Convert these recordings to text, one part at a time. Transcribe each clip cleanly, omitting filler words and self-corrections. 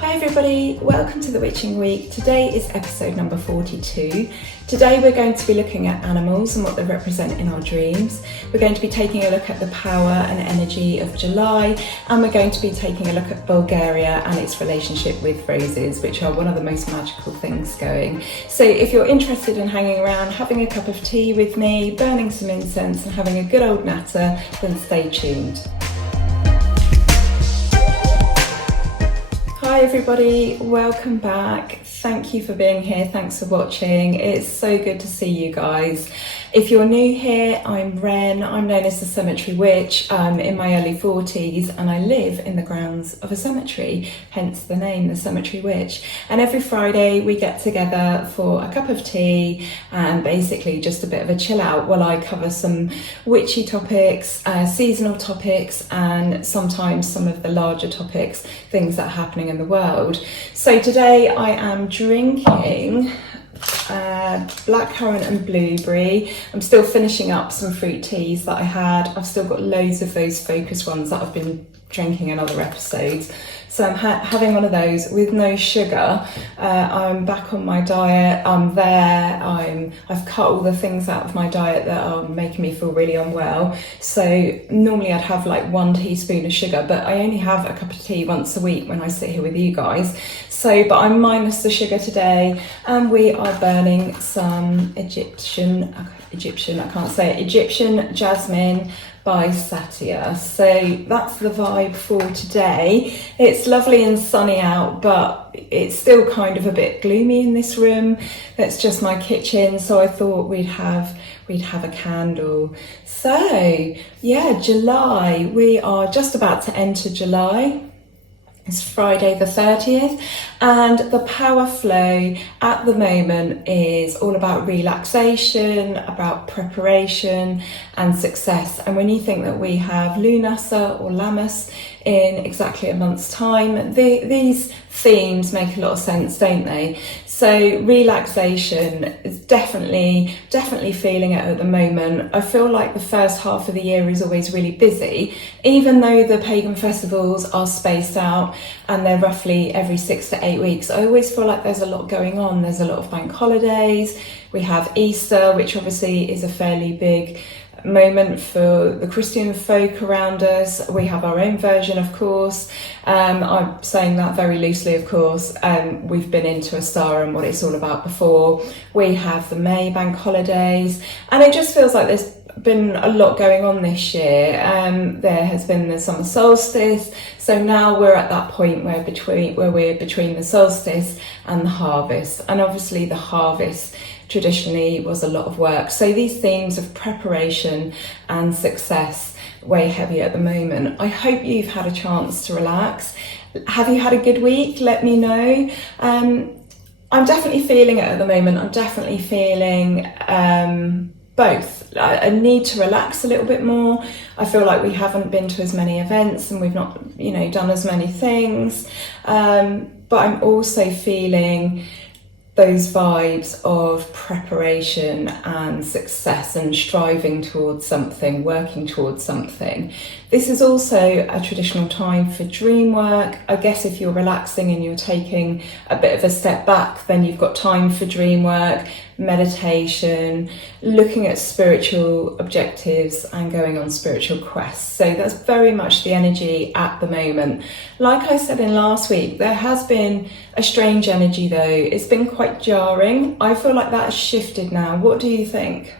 Hi everybody, welcome to the Witching Week. Today is episode number 42. Today we're going to be looking at animals and what they represent in our dreams. We're going to be taking a look at the power and energy of July, and we're going to be taking a look at Bulgaria and its relationship with roses, which are one of the most magical things going. So if you're interested in hanging around, having a cup of tea with me, burning some incense and having a good old natter, then stay tuned. Hi everybody, welcome back. Thank you for being here, thanks for watching. It's so good to see you guys. If you're new here, I'm Ren. I'm known as the Cemetery Witch. I'm in my early 40s and I live in the grounds of a cemetery, hence the name, the Cemetery Witch. And every Friday we get together for a cup of tea and basically just a bit of a chill out while I cover some witchy topics, seasonal topics, and sometimes some of the larger topics, things that are happening in the world. So today I am drinking blackcurrant and blueberry. I'm still finishing up some fruit teas that I had. I've still got loads of those focus ones that I've been drinking in other episodes. So I'm having one of those with no sugar. I'm back on my diet. I'm there. I've cut all the things out of my diet that are making me feel really unwell. So normally I'd have like 1 teaspoon of sugar, but I only have a cup of tea once a week when I sit here with you guys. So, but I'm minus the sugar today, and we are burning some Egyptian jasmine by Satya. So that's the vibe for today. It's lovely and sunny out, but it's still kind of a bit gloomy in this room. That's just my kitchen, so I thought we'd have a candle. So yeah, July, we are just about to enter July. It's Friday the 30th, and the power flow at the moment is all about relaxation, about preparation and success. And when you think that we have Lunasa or Lammas in exactly a month's time, these themes make a lot of sense, don't they? So relaxation is definitely feeling it at the moment. I feel like the first half of the year is always really busy, even though the pagan festivals are spaced out and they're roughly every 6 to 8 weeks. I always feel like there's a lot going on. There's a lot of bank holidays. We have Easter, which obviously is a fairly big moment for the Christian folk around us. We have our own version, of course. I'm saying that very loosely, of course. We've been into a star and what it's all about before. We have the May bank holidays, and it just feels like there's been a lot going on this year. There has been the summer solstice, so now we're at that point where we're between the solstice and the harvest, and obviously the harvest traditionally was a lot of work. So these themes of preparation and success weigh heavy at the moment. I hope you've had a chance to relax. Have you had a good week? Let me know. I'm definitely feeling it at the moment. I'm definitely feeling both. I need to relax a little bit more. I feel like we haven't been to as many events and we've not, done as many things. But I'm also feeling those vibes of preparation and success and striving towards something, working towards something. This is also a traditional time for dream work. I guess if you're relaxing and you're taking a bit of a step back, then you've got time for dream work, meditation, looking at spiritual objectives and going on spiritual quests. So that's very much the energy at the moment. Like I said in last week, there has been a strange energy though. It's been quite jarring. I feel like that has shifted now. What do you think?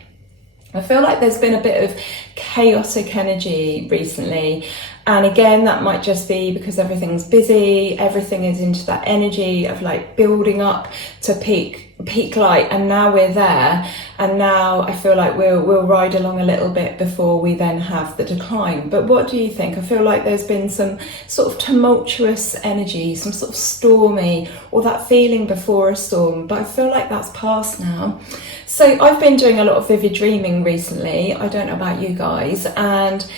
I feel like there's been a bit of chaotic energy recently. And again, that might just be because everything's busy, everything is into that energy of like building up to peak light, and now we're there, and now I feel like we'll ride along a little bit before we then have the decline. But what do you think? I feel like there's been some sort of tumultuous energy, some sort of stormy, or that feeling before a storm, but I feel like that's past now. So I've been doing a lot of vivid dreaming recently. I don't know about you guys, and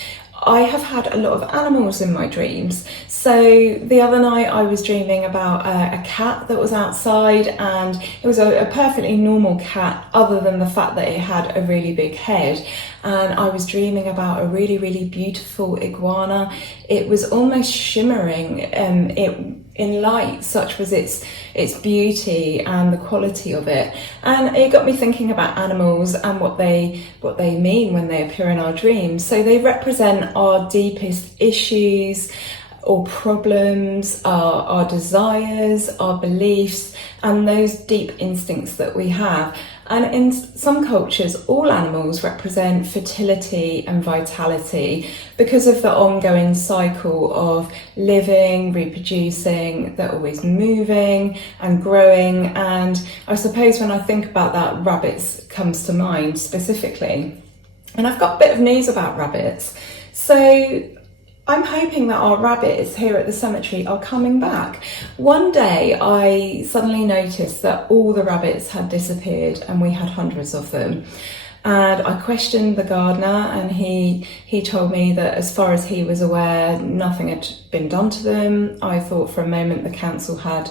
I have had a lot of animals in my dreams. So the other night I was dreaming about a cat that was outside, and it was a perfectly normal cat other than the fact that it had a really big head. And I was dreaming about a really, really beautiful iguana. It was almost shimmering. in light, such was its beauty and the quality of it. And it got me thinking about animals and what they mean when they appear in our dreams. So they represent our deepest issues or problems, our desires, our beliefs, and those deep instincts that we have. And in some cultures, all animals represent fertility and vitality because of the ongoing cycle of living, reproducing, they're always moving and growing. And I suppose when I think about that, rabbits comes to mind specifically. And I've got a bit of news about rabbits. So I'm hoping that our rabbits here at the cemetery are coming back. One day I suddenly noticed that all the rabbits had disappeared, and we had hundreds of them. And I questioned the gardener, and he told me that as far as he was aware, nothing had been done to them. I thought for a moment the council had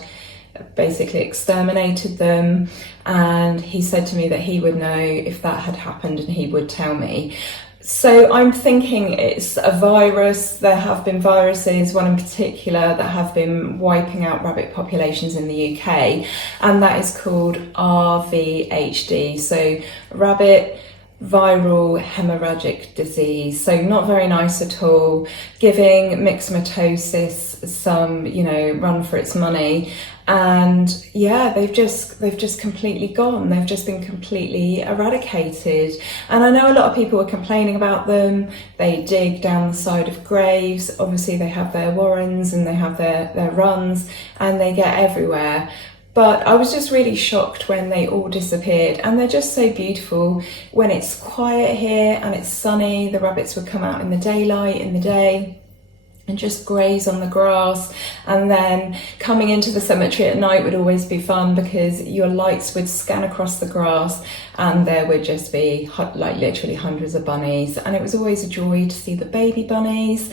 basically exterminated them, and he said to me that he would know if that had happened and he would tell me. So I'm thinking it's a virus. There have been viruses, one in particular, that have been wiping out rabbit populations in the UK, and that is called RVHD, so rabbit viral hemorrhagic disease. So not very nice at all, giving myxomatosis some, run for its money. And yeah, they've just completely gone. They've just been completely eradicated. And I know a lot of people are complaining about them. They dig down the side of graves. Obviously they have their warrens and they have their runs, and they get everywhere. But I was just really shocked when they all disappeared, and they're just so beautiful. When it's quiet here and it's sunny, the rabbits would come out in the daylight, in the day, and just graze on the grass. And then coming into the cemetery at night would always be fun, because your lights would scan across the grass and there would just be like literally hundreds of bunnies, and it was always a joy to see the baby bunnies.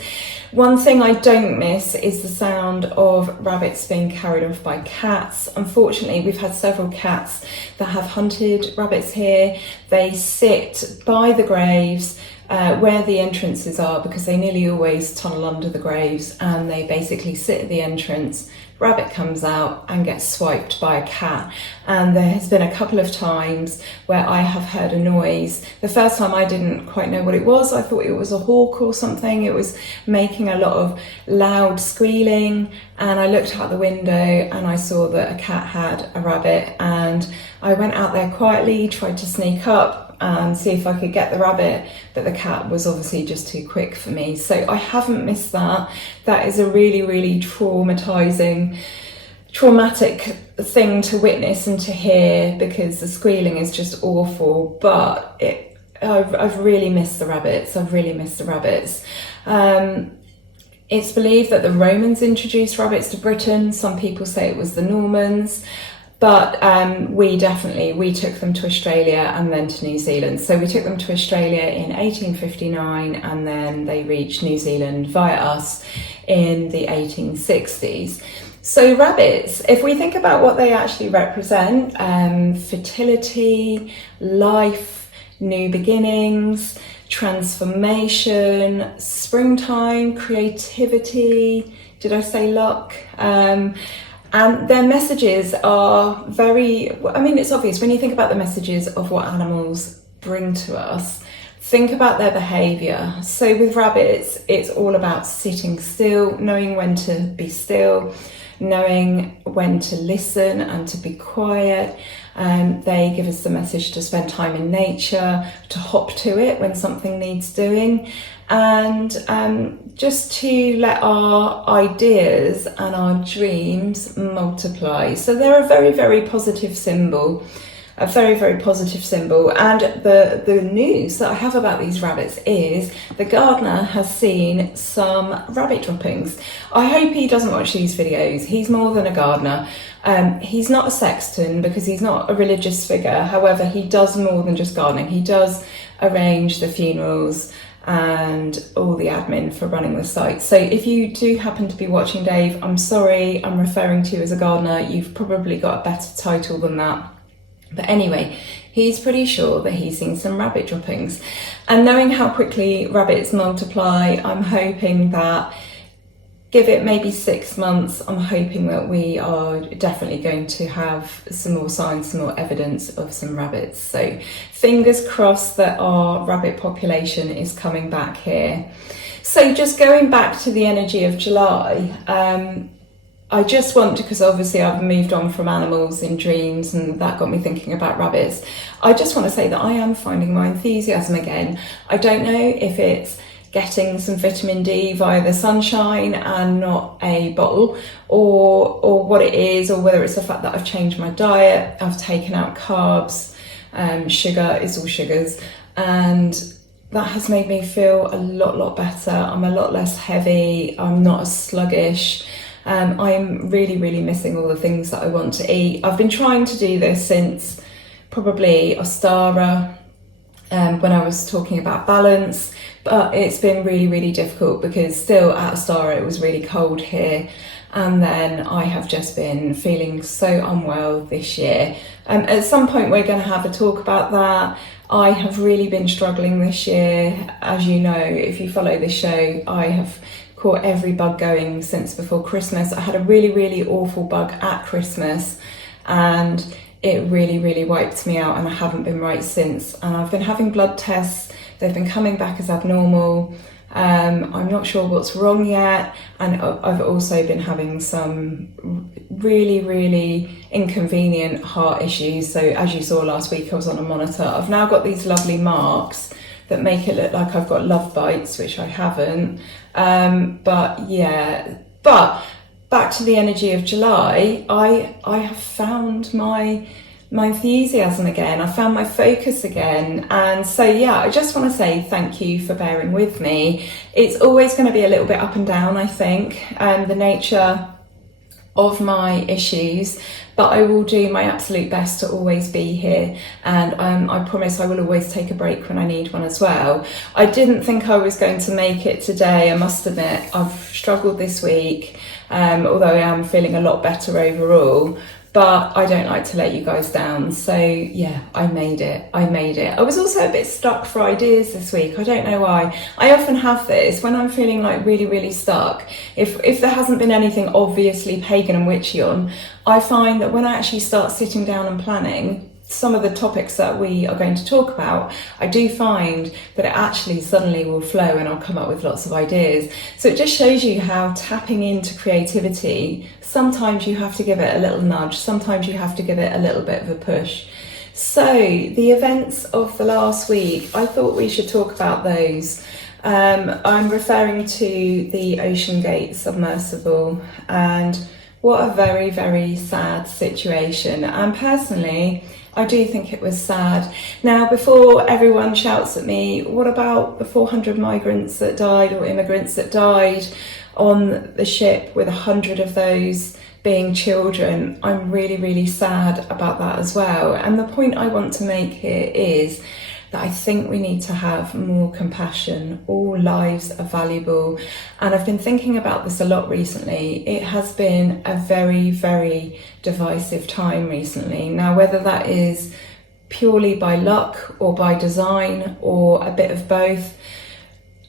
One thing I don't miss is the sound of rabbits being carried off by cats. Unfortunately, we've had several cats that have hunted rabbits here. They sit by the graves where the entrances are, because they nearly always tunnel under the graves, and they basically sit at the entrance. Rabbit comes out and gets swiped by a cat. And there has been a couple of times where I have heard a noise. The first time I didn't quite know what it was. I thought it was a hawk or something. It was making a lot of loud squealing, and I looked out the window and I saw that a cat had a rabbit, and I went out there quietly, tried to sneak up and see if I could get the rabbit, but the cat was obviously just too quick for me. So I haven't missed that. That is a really, really traumatic thing to witness and to hear, because the squealing is just awful. But I've really missed the rabbits. It's believed that the Romans introduced rabbits to Britain. Some people say it was the Normans. But we took them to Australia and then to New Zealand. So we took them to Australia in 1859, and then they reached New Zealand via us in the 1860s. So rabbits, if we think about what they actually represent, fertility, life, new beginnings, transformation, springtime, creativity, did I say luck? And their messages are it's obvious when you think about the messages of what animals bring to us. Think about their behaviour. So with rabbits, it's all about sitting still, knowing when to be still, knowing when to listen and to be quiet. They give us the message to spend time in nature, to hop to it when something needs doing, and just to let our ideas and our dreams multiply. So they're a very, very positive symbol. A very, very positive symbol. And the news that I have about these rabbits is the gardener has seen some rabbit droppings. I hope he doesn't watch these videos. He's more than a gardener. He's not a sexton because he's not a religious figure. However, he does more than just gardening. He does arrange the funerals and all the admin for running the site. So if you do happen to be watching, Dave, I'm sorry, I'm referring to you as a gardener. You've probably got a better title than that. But anyway, he's pretty sure that he's seen some rabbit droppings. And knowing how quickly rabbits multiply, I'm hoping that give it maybe 6 months. I'm hoping that we are definitely going to have some more signs, some more evidence of some rabbits. So fingers crossed that our rabbit population is coming back here. So just going back to the energy of July, I just want to, because obviously I've moved on from animals in dreams and that got me thinking about rabbits. I just want to say that I am finding my enthusiasm again. I don't know if it's getting some vitamin D via the sunshine and not a bottle, or what it is, or whether it's the fact that I've changed my diet, I've taken out carbs, sugar, it's all sugars, and that has made me feel a lot better. I'm a lot less heavy, I'm not as sluggish. I'm really missing all the things that I want to eat. I've been trying to do this since probably Ostara, when I was talking about balance, but it's been really difficult because still at Ostara it was really cold here, and then I have just been feeling so unwell this year. At some point we're going to have a talk about that. I have really been struggling this year. As you know, if you follow this show, I have caught every bug going since before Christmas. I had a really awful bug at Christmas and it really wiped me out, and I haven't been right since. And I've been having blood tests, they've been coming back as abnormal. I'm not sure what's wrong yet, and I've also been having some really inconvenient heart issues. So as you saw last week, I was on a monitor. I've now got these lovely marks that make it look like I've got love bites, which I haven't. But back to the energy of July, I have found my enthusiasm again. I found my focus again. And so, yeah, I just want to say thank you for bearing with me. It's always going to be a little bit up and down, I think, the nature of my issues, but I will do my absolute best to always be here, and I promise I will always take a break when I need one as well. I didn't think I was going to make it today, I must admit. I've struggled this week, although I am feeling a lot better overall, but I don't like to let you guys down. So yeah, I made it. I was also a bit stuck for ideas this week. I don't know why. I often have this when I'm feeling like really stuck. If there hasn't been anything obviously pagan and witchy on, I find that when I actually start sitting down and planning some of the topics that we are going to talk about, I do find that it actually suddenly will flow and I'll come up with lots of ideas. So it just shows you how tapping into creativity, sometimes you have to give it a little nudge, sometimes you have to give it a little bit of a push. So the events of the last week, I thought we should talk about those. I'm referring to the Ocean Gate submersible, and what a very sad situation. And personally, I do think it was sad. Now, before everyone shouts at me, what about the 400 migrants that died, or immigrants that died on the ship, with 100 of those being children? I'm really sad about that as well. And the point I want to make here is that I think we need to have more compassion. All lives are valuable. And I've been thinking about this a lot recently. It has been a very divisive time recently. Now, whether that is purely by luck or by design or a bit of both,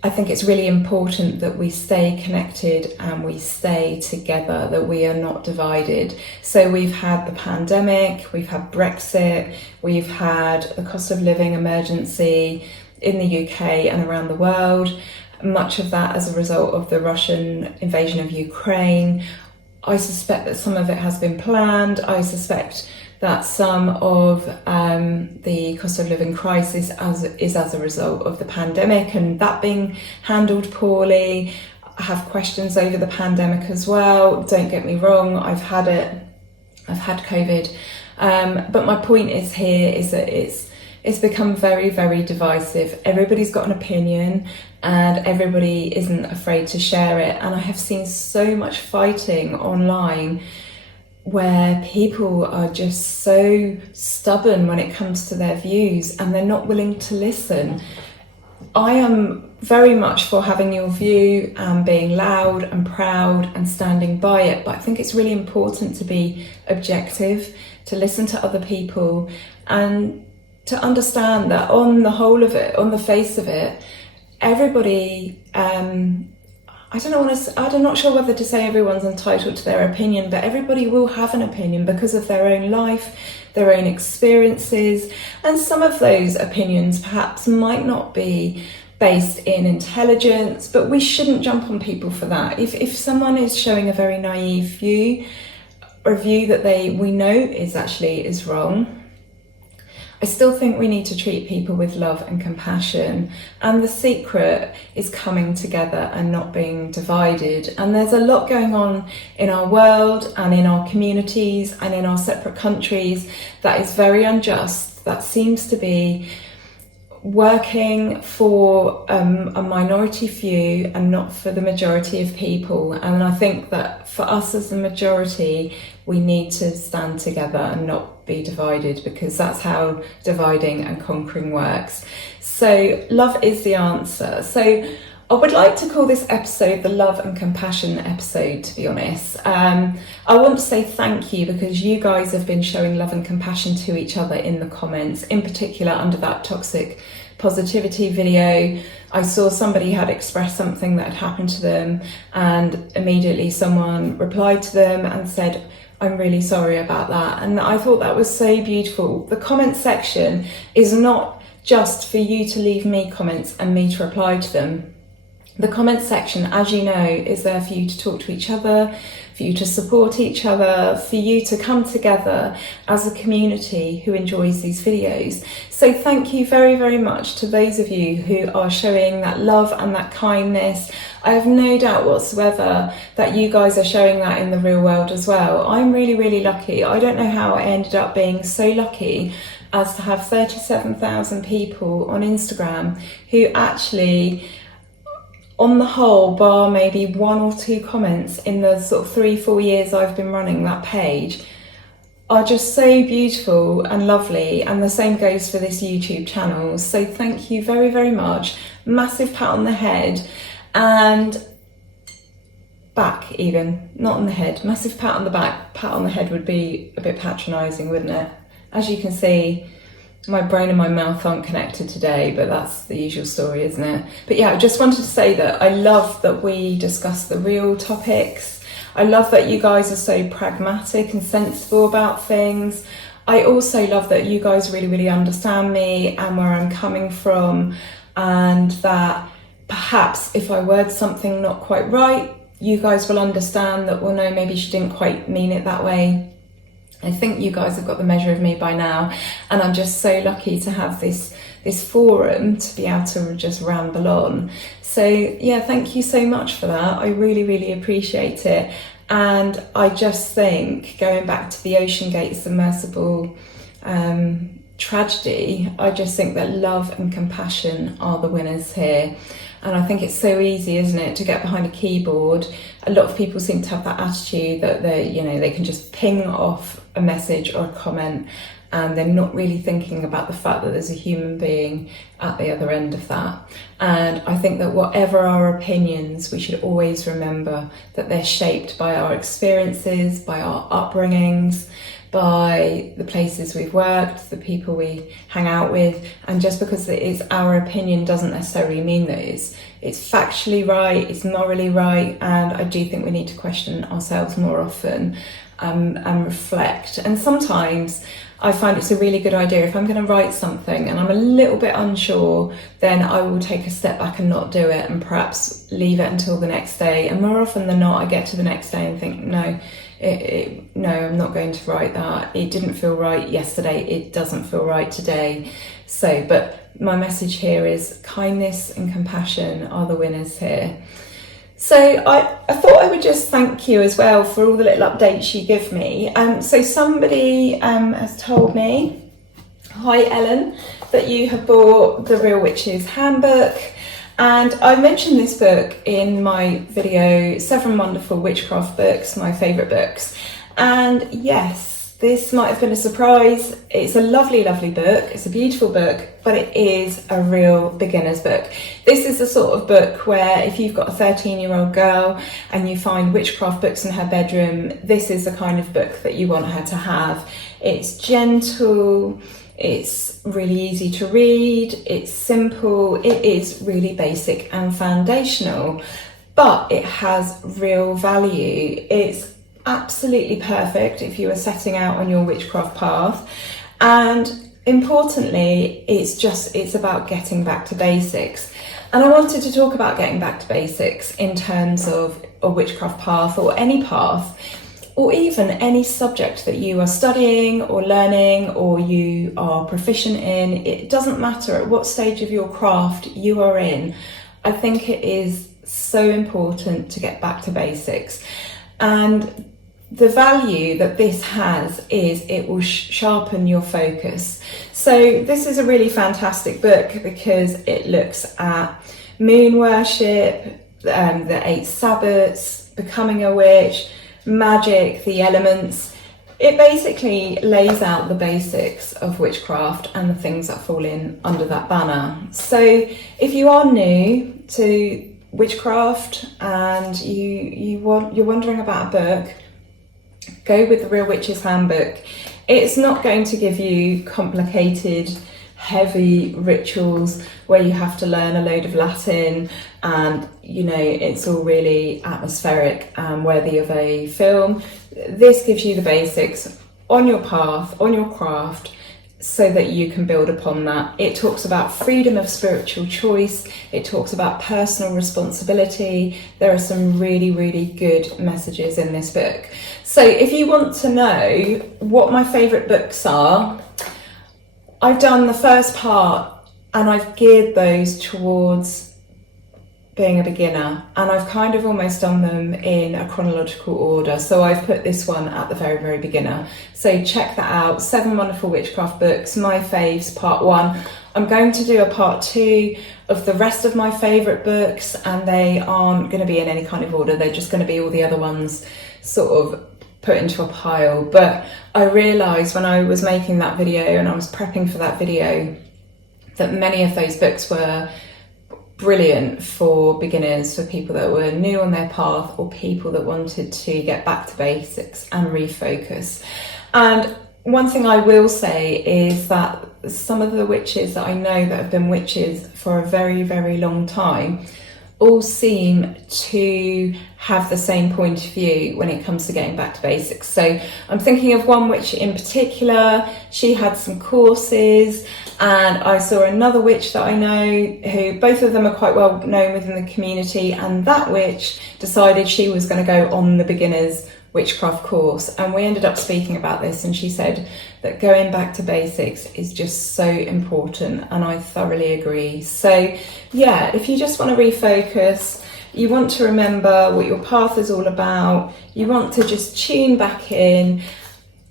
I think it's really important that we stay connected and we stay together, that we are not divided. So we've had the pandemic, we've had Brexit, we've had the cost of living emergency in the UK and around the world, much of that as a result of the Russian invasion of Ukraine. I suspect that some of it has been planned. I suspect that some of the cost of living crisis is as a result of the pandemic and that being handled poorly. I have questions over the pandemic as well. Don't get me wrong, I've had it. I've had COVID. But my point is here is that it's become very divisive. Everybody's got an opinion and everybody isn't afraid to share it. And I have seen so much fighting online where people are just so stubborn when it comes to their views and they're not willing to listen. I am very much for having your view and being loud and proud and standing by it, but I think it's really important to be objective, to listen to other people and to understand that on the whole of it, on the face of it, everybody I'm not sure whether to say everyone's entitled to their opinion, but everybody will have an opinion because of their own life, their own experiences, and some of those opinions perhaps might not be based in intelligence, but we shouldn't jump on people for that. If someone is showing a very naive view, or a view that we know is wrong, I still think we need to treat people with love and compassion. And the secret is coming together and not being divided. And there's a lot going on in our world and in our communities and in our separate countries that is very unjust, that seems to be working for a minority view and not for the majority of people. And I think that for us as the majority, we need to stand together and not be divided, because that's how dividing and conquering works. So love is the answer. So I would like to call this episode the Love and Compassion episode, to be honest. I want to say thank you, because you guys have been showing love and compassion to each other in the comments, in particular under that toxic positivity video. I saw somebody had expressed something that had happened to them, and immediately someone replied to them and said, I'm really sorry about that. And I thought that was so beautiful. The comment section is not just for you to leave me comments and me to reply to them. The comment section, as you know, is there for you to talk to each other, for you to support each other, for you to come together as a community who enjoys these videos. So thank you very, very much to those of you who are showing that love and that kindness. I have no doubt whatsoever that you guys are showing that in the real world as well. I'm really, really lucky. I don't know how I ended up being so lucky as to have 37,000 people on Instagram who actually, on the whole, bar maybe 1 or 2 comments in the sort of 3-4 years I've been running that page, are just so beautiful and lovely. And the same goes for this YouTube channel. So thank you very, very much. Massive pat on the head, and back even, not on the head. Massive pat on the back. Pat on the head would be a bit patronising, wouldn't it? As you can see, my brain and my mouth aren't connected today, but that's the usual story, isn't it? But yeah, I just wanted to say that I love that we discuss the real topics. I love that you guys are so pragmatic and sensible about things. I also love that you guys really, really understand me and where I'm coming from, and that perhaps if I word something not quite right, you guys will understand that, well, no, maybe she didn't quite mean it that way. I think you guys have got the measure of me by now, and I'm just so lucky to have this forum to be able to just ramble on. So yeah, thank you so much for that. I really, really appreciate it. And I just think, going back to the OceanGate submersible tragedy, I just think that love and compassion are the winners here. And I think it's so easy, isn't it, to get behind a keyboard. A lot of people seem to have that attitude that they can just ping off a message or a comment, and they're not really thinking about the fact that there's a human being at the other end of that. And I think that whatever our opinions, we should always remember that they're shaped by our experiences, by our upbringings, by the places we've worked, the people we hang out with. And just because it is our opinion doesn't necessarily mean that it's factually right, it's morally right. And I do think we need to question ourselves more often and reflect. And sometimes I find it's a really good idea, if I'm going to write something and I'm a little bit unsure, then I will take a step back and not do it, and perhaps leave it until the next day. And more often than not, I get to the next day and think, no, I'm not going to write that. It didn't feel right yesterday. It doesn't feel right today. So, but my message here is kindness and compassion are the winners here. So I thought I would just thank you as well for all the little updates you give me. So somebody has told me, hi Ellen, that you have bought the Real Witches Handbook. And I mentioned this book in my video, 7 Wonderful Witchcraft Books, my favourite books. And yes, this might have been a surprise. It's a lovely, lovely book. It's a beautiful book, but it is a real beginner's book. This is the sort of book where if you've got a 13-year-old girl and you find witchcraft books in her bedroom, this is the kind of book that you want her to have. It's gentle, it's really easy to read, it's simple, it is really basic and foundational. but it has real value. It's absolutely perfect if you are setting out on your witchcraft path, and importantly, it's about getting back to basics. And I wanted to talk about getting back to basics in terms of a witchcraft path, or any path, or even any subject that you are studying or learning or you are proficient in. It doesn't matter at what stage of your craft you are in. I think it is so important to get back to basics. And the value that this has is it will sharpen your focus. So this is a really fantastic book because it looks at moon worship, the 8 Sabbats, becoming a witch, magic, the elements. It basically lays out the basics of witchcraft and the things that fall in under that banner. So if you are new to witchcraft and you're wondering about a book, go with the Real Witch's Handbook. It's not going to give you complicated, heavy rituals where you have to learn a load of Latin, and it's all really atmospheric and worthy of a film. This gives you the basics on your path, on your craft, so that you can build upon that. It talks about freedom of spiritual choice. It talks about personal responsibility. There are some really, really good messages in this book. So if you want to know what my favourite books are, I've done the first part and I've geared those towards being a beginner, and I've kind of almost done them in a chronological order. So I've put this one at the very, very beginner. So check that out. 7 Wonderful Witchcraft Books, my faves, part 1. I'm going to do a part 2 of the rest of my favourite books, and they aren't going to be in any kind of order. They're just going to be all the other ones sort of put into a pile. But I realised when I was making that video and I was prepping for that video that many of those books were brilliant for beginners, for people that were new on their path, or people that wanted to get back to basics and refocus. And one thing I will say is that some of the witches that I know that have been witches for a very, very long time all seem to have the same point of view when it comes to getting back to basics. So I'm thinking of one witch in particular. She had some courses, and I saw another witch that I know who, both of them are quite well known within the community, and that witch decided she was going to go on the beginner's witchcraft course, and we ended up speaking about this, and she said that going back to basics is just so important, and I thoroughly agree. So yeah, if you just want to refocus, you want to remember what your path is all about, you want to just tune back in,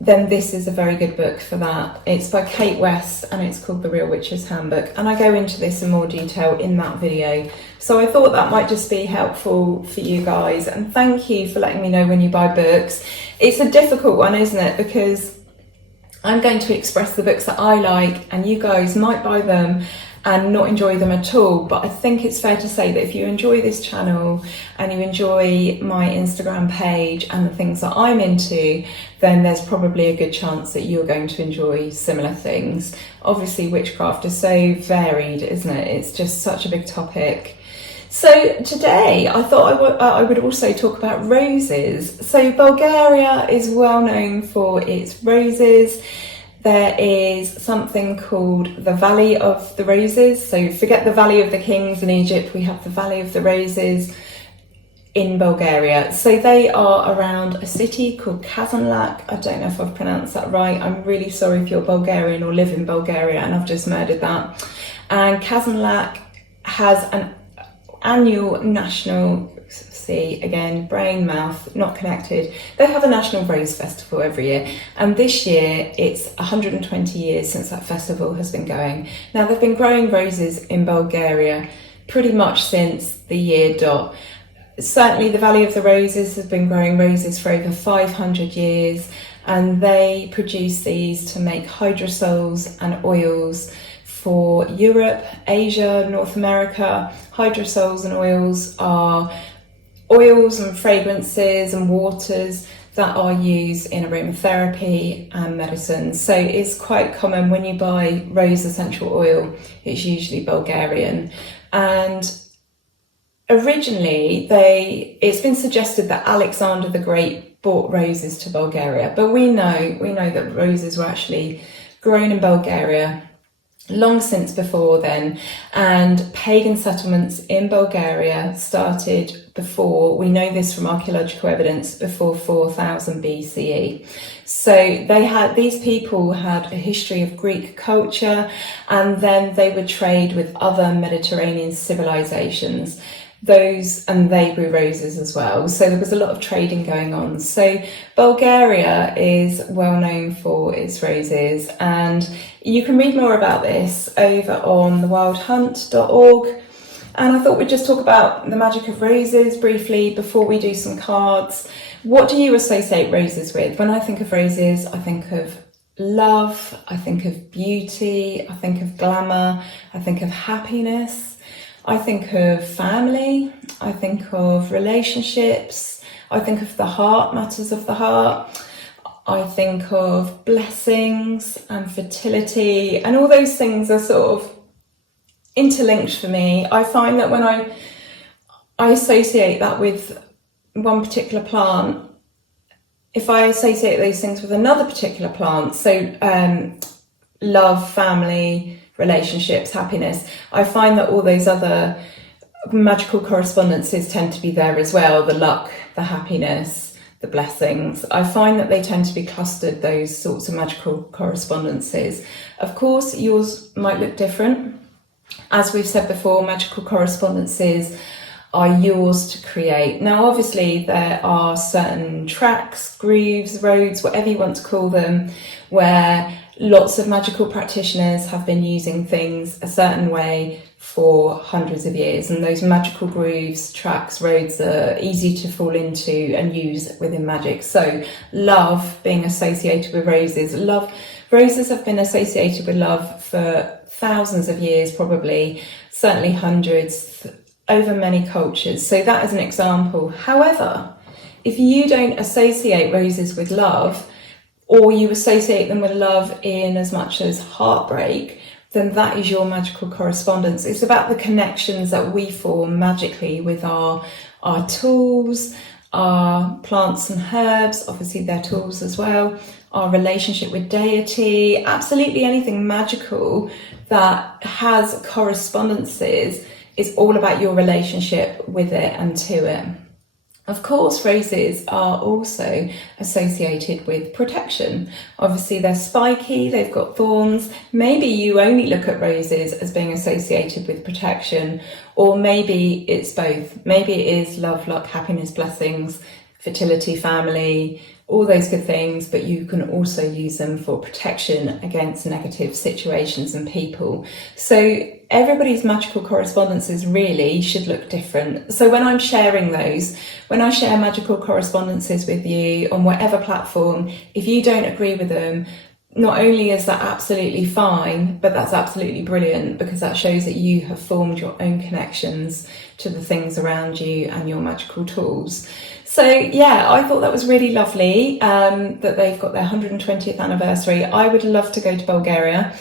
then this is a very good book for that. It's by Kate West and it's called The Real Witch's Handbook, and I go into this in more detail in that video. So I thought that might just be helpful for you guys, and thank you for letting me know when you buy books. It's a difficult one, isn't it? Because I'm going to express the books that I like, and you guys might buy them and not enjoy them at all. But I think it's fair to say that if you enjoy this channel and you enjoy my Instagram page and the things that I'm into, then there's probably a good chance that you're going to enjoy similar things. Obviously, witchcraft is so varied, isn't it? It's just such a big topic. So today I thought I would also talk about roses. So Bulgaria is well known for its roses. There is something called the Valley of the Roses. So forget the Valley of the Kings in Egypt, we have the Valley of the Roses in Bulgaria. So they are around a city called Kazanlak. I don't know if I've pronounced that right. I'm really sorry if you're Bulgarian or live in Bulgaria and I've just murdered that. And Kazanlak has an annual national, see again, brain, mouth, not connected. They have a national rose festival every year, and this year it's 120 years since that festival has been going. Now they've been growing roses in Bulgaria pretty much since the year dot. Certainly the Valley of the Roses has been growing roses for over 500 years, and they produce these to make hydrosols and oils for Europe, Asia, North America. Hydrosols and oils are oils and fragrances and waters that are used in aromatherapy and medicine. So it's quite common when you buy rose essential oil, it's usually Bulgarian. And originally it's been suggested that Alexander the Great brought roses to Bulgaria, but we know that roses were actually grown in Bulgaria long since before then, and pagan settlements in Bulgaria started before, we know this from archaeological evidence, before 4000 BCE. So these people had a history of Greek culture, and then they would trade with other Mediterranean civilizations. They grew roses as well. So there was a lot of trading going on. So Bulgaria is well known for its roses, and you can read more about this over on thewildhunt.org. And I thought we'd just talk about the magic of roses briefly before we do some cards. What do you associate roses with? When I think of roses, I think of love, I think of beauty, I think of glamour, I think of happiness. I think of family, I think of relationships, I think of the heart, matters of the heart, I think of blessings and fertility, and all those things are sort of interlinked for me. I find that when I associate that with one particular plant, if I associate those things with another particular plant, so love, family, relationships, happiness, I find that all those other magical correspondences tend to be there as well. The luck, the happiness, the blessings. I find that they tend to be clustered, those sorts of magical correspondences. Of course, yours might look different. As we've said before, magical correspondences are yours to create. Now, obviously, there are certain tracks, grooves, roads, whatever you want to call them, where lots of magical practitioners have been using things a certain way for hundreds of years, and those magical grooves, tracks, roads are easy to fall into and use within magic. So love being associated with roses. Roses have been associated with love for thousands of years, probably, certainly hundreds, over many cultures. So that is an example. However, if you don't associate roses with love, or you associate them with love in as much as heartbreak, then that is your magical correspondence. It's about the connections that we form magically with our tools, our plants and herbs, obviously they're tools as well, our relationship with deity, absolutely anything magical that has correspondences is all about your relationship with it and to it. Of course, roses are also associated with protection. Obviously, they're spiky, they've got thorns. Maybe you only look at roses as being associated with protection, or maybe it's both. Maybe it is love, luck, happiness, blessings, fertility, family, all those good things, but you can also use them for protection against negative situations and people. So everybody's magical correspondences really should look different. So when I'm sharing those, when I share magical correspondences with you on whatever platform, if you don't agree with them, not only is that absolutely fine, but that's absolutely brilliant, because that shows that you have formed your own connections to the things around you and your magical tools. So yeah, I thought that was really lovely that they've got their 120th anniversary. I would love to go to Bulgaria.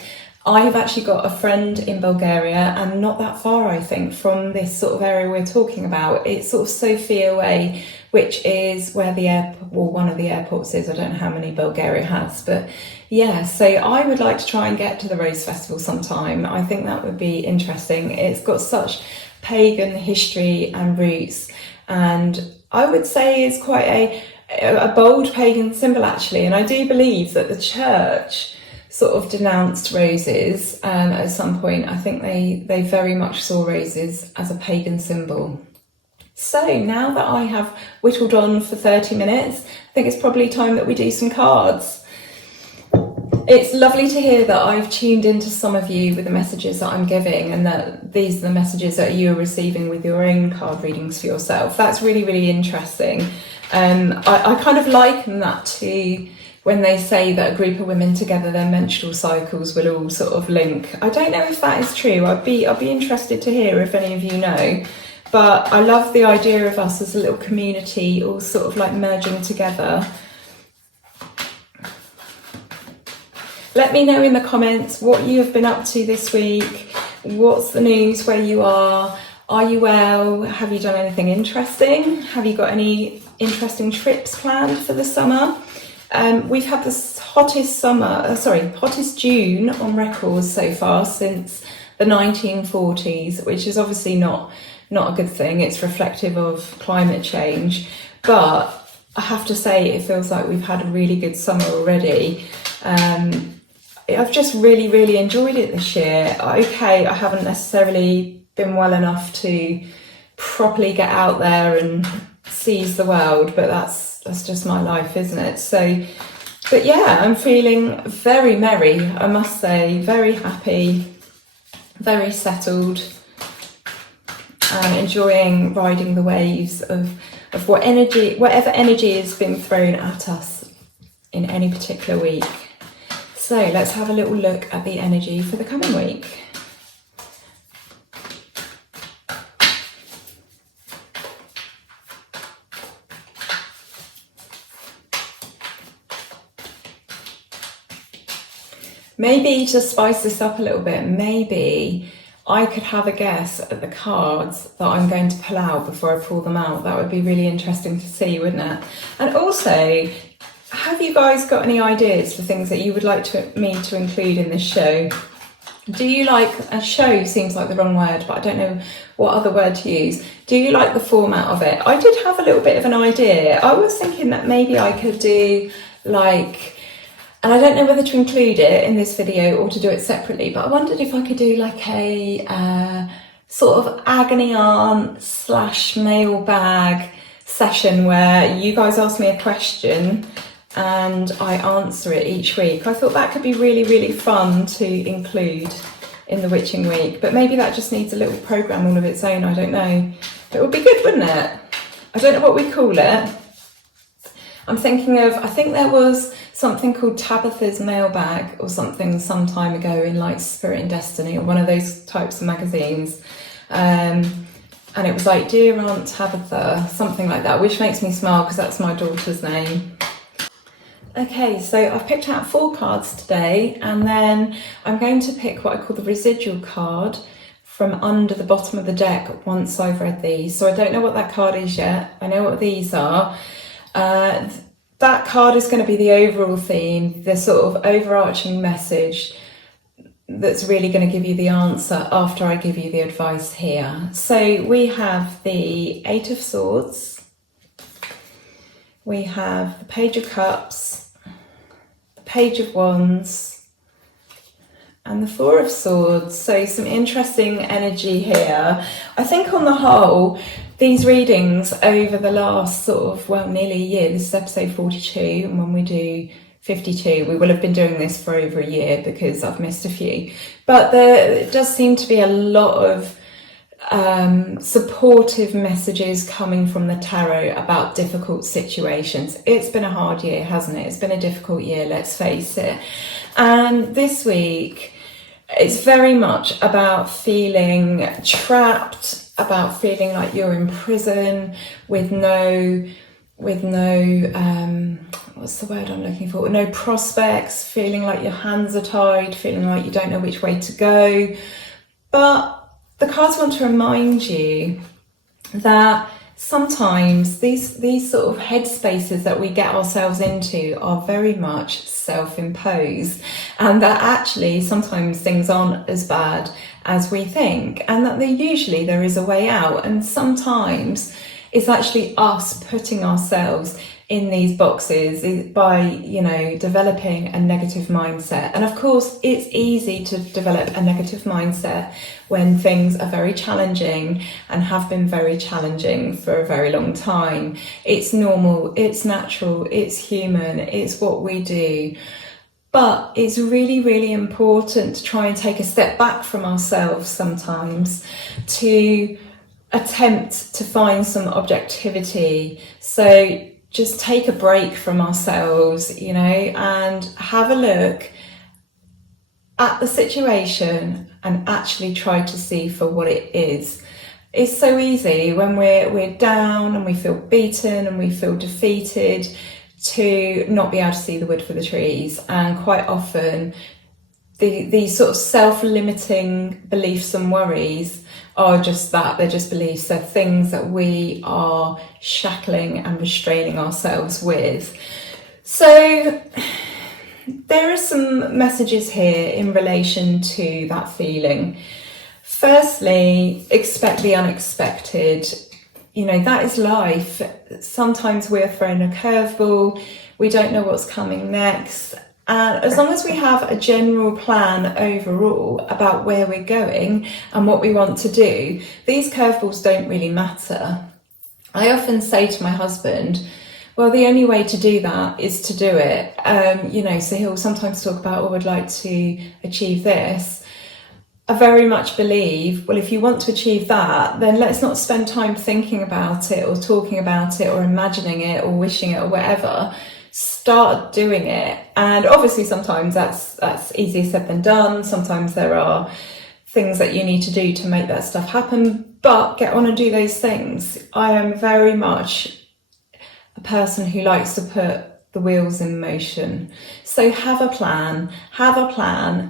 I have actually got a friend in Bulgaria, and not that far, I think, from this sort of area we're talking about. It's sort of Sofia way, which is where the airport, or one of the airports is. I don't know how many Bulgaria has, but yeah, so I would like to try and get to the Rose Festival sometime. I think that would be interesting. It's got such pagan history and roots, and I would say is quite a bold pagan symbol, actually. And I do believe that the church sort of denounced roses at some point. I think they very much saw roses as a pagan symbol. So now that I have whittled on for 30 minutes, I think it's probably time that we do some cards. It's lovely to hear that I've tuned into some of you with the messages that I'm giving, and that these are the messages that you're receiving with your own card readings for yourself. That's really, really interesting. I kind of liken that to when they say that a group of women together, their menstrual cycles will all sort of link. I don't know if that is true. I'd be interested to hear if any of you know. But I love the idea of us as a little community all sort of like merging together. Let me know in the comments what you have been up to this week. What's the news where you are? Are you well? Have you done anything interesting? Have you got any interesting trips planned for the summer? We've had the hottest June on record so far since the 1940s, which is obviously not a good thing. It's reflective of climate change, but I have to say it feels like we've had a really good summer already. I've just really enjoyed it this year. Okay, I haven't necessarily been well enough to properly get out there and seize the world, but that's just my life, isn't it? So, but yeah, I'm feeling very merry, I must say, very happy, very settled, and enjoying riding the waves of whatever energy has been thrown at us in any particular week. So let's have a little look at the energy for the coming week. Maybe to spice this up a little bit, maybe I could have a guess at the cards that I'm going to pull out before I pull them out. That would be really interesting to see, wouldn't it? And also, have you guys got any ideas for things that you would like me to include in this show? Do you like, a show seems like the wrong word, but I don't know what other word to use. Do you like the format of it? I did have a little bit of an idea. I was thinking that maybe I could do like, and I don't know whether to include it in this video or to do it separately, but I wondered if I could do like a sort of agony aunt / mailbag session where you guys ask me a question and I answer it each week. I thought that could be really fun to include in the Witching Week, but maybe that just needs a little program all of its own, I don't know. But it would be good, wouldn't it? I don't know what we call it. I'm thinking of, I think there was something called Tabitha's Mailbag or something some time ago in like Spirit and Destiny or one of those types of magazines. And it was like, Dear Aunt Tabitha, something like that, which makes me smile because that's my daughter's name. Okay, so I've picked out 4 cards today, and then I'm going to pick what I call the residual card from under the bottom of the deck once I've read these. So I don't know what that card is yet. I know what these are. That card is going to be the overall theme, the sort of overarching message that's really going to give you the answer after I give you the advice here. So we have the 8 of Swords, we have the Page of Cups, the Page of Wands, and the 4 of Swords. So some interesting energy here. I think on the whole, these readings over the last sort of, well, nearly a year, this is episode 42, and when we do 52, we will have been doing this for over a year because I've missed a few. But there does seem to be a lot of supportive messages coming from the tarot about difficult situations. It's been a hard year, hasn't it? It's been a difficult year, let's face it. And this week, it's very much about feeling trapped, about feeling like you're in prison with no what's the word I'm looking for? No prospects, feeling like your hands are tied, feeling like you don't know which way to go. But the cards want to remind you that sometimes these sort of headspaces that we get ourselves into are very much self-imposed, and that actually sometimes things aren't as bad as we think, and that there is a way out, and sometimes it's actually us putting ourselves in these boxes by, developing a negative mindset. And of course, it's easy to develop a negative mindset when things are very challenging and have been very challenging for a very long time. It's normal, it's natural, it's human, it's what we do. But it's really important to try and take a step back from ourselves sometimes to attempt to find some objectivity. So just take a break from ourselves, and have a look at the situation and actually try to see for what it is. It's so easy when we're down and we feel beaten and we feel defeated to not be able to see the wood for the trees. And quite often these sort of self-limiting beliefs and worries are just that, they're just beliefs, they're things that we are shackling and restraining ourselves with. So there are some messages here in relation to that feeling. Firstly, expect the unexpected. You know, that is life. Sometimes we're thrown a curveball, we don't know what's coming next. And as long as we have a general plan overall about where we're going and what we want to do, these curveballs don't really matter. I often say to my husband, well, the only way to do that is to do it. You know, so he'll sometimes talk about, oh, I'd like to achieve this. I very much believe, well, if you want to achieve that, then let's not spend time thinking about it or talking about it or imagining it or wishing it or whatever. Start doing it. And obviously sometimes that's easier said than done. Sometimes there are things that you need to do to make that stuff happen, but get on and do those things. I am very much a person who likes to put the wheels in motion. So have a plan,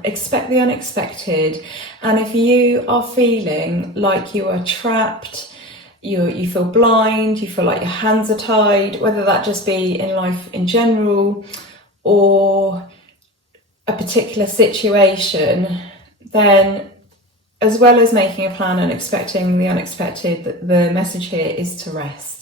expect the unexpected. And if you are feeling like you are trapped, you feel blind, you feel like your hands are tied, whether that just be in life in general or a particular situation, then as well as making a plan and expecting the unexpected, the message here is to rest.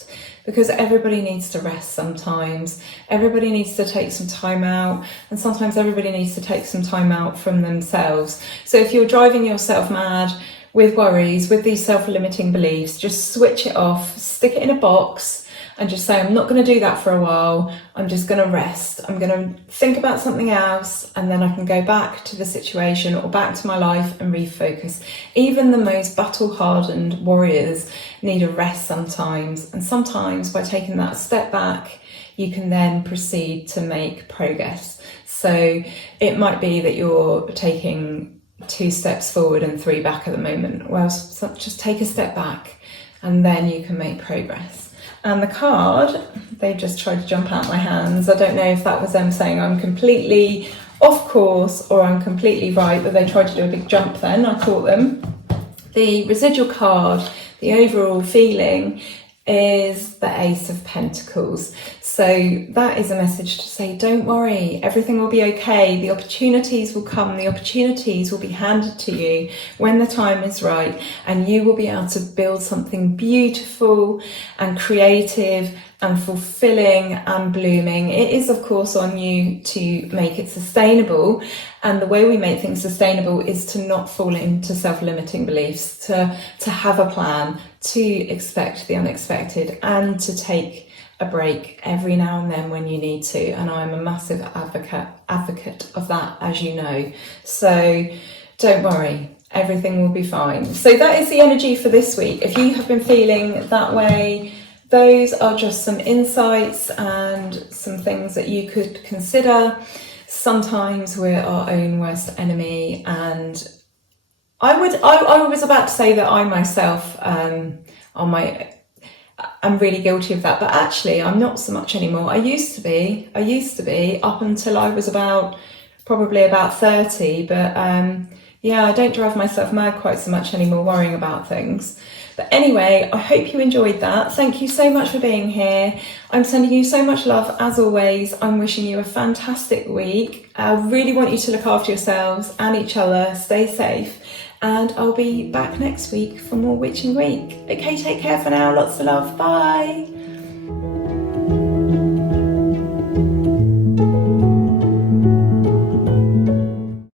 Because everybody needs to rest sometimes. Everybody needs to take some time out, and sometimes everybody needs to take some time out from themselves. So if you're driving yourself mad with worries, with these self-limiting beliefs, just switch it off, stick it in a box, and just say, I'm not going to do that for a while. I'm just going to rest. I'm going to think about something else, and then I can go back to the situation or back to my life and refocus. Even the most battle-hardened warriors need a rest sometimes. And sometimes by taking that step back, you can then proceed to make progress. So it might be that you're taking 2 steps forward and 3 back at the moment. Well, so just take a step back and then you can make progress. And the card, they just tried to jump out my hands. I don't know if that was them saying I'm completely off course or I'm completely right, but they tried to do a big jump then. I caught them. The residual card, the overall feeling is the Ace of Pentacles. So that is a message to say, don't worry, everything will be okay. The opportunities will come, the opportunities will be handed to you when the time is right, and you will be able to build something beautiful and creative and fulfilling and blooming. It is, of course, on you to make it sustainable. And the way we make things sustainable is to not fall into self-limiting beliefs, to have a plan, to expect the unexpected, and to take a break every now and then when you need to. And I'm a massive advocate of that, as you know. So don't worry, everything will be fine. So that is the energy for this week. If you have been feeling that way, those are just some insights and some things that you could consider. Sometimes we're our own worst enemy, and I was about to say that I myself I'm really guilty of that, but actually I'm not so much anymore. I used to be up until I was probably about 30, but yeah, I don't drive myself mad quite so much anymore worrying about things. But anyway, I hope you enjoyed that. Thank you so much for being here. I'm sending you so much love as always. I'm wishing you a fantastic week. I really want you to look after yourselves and each other. Stay safe. And I'll be back next week for more Witching Week. Okay, take care for now. Lots of love. Bye.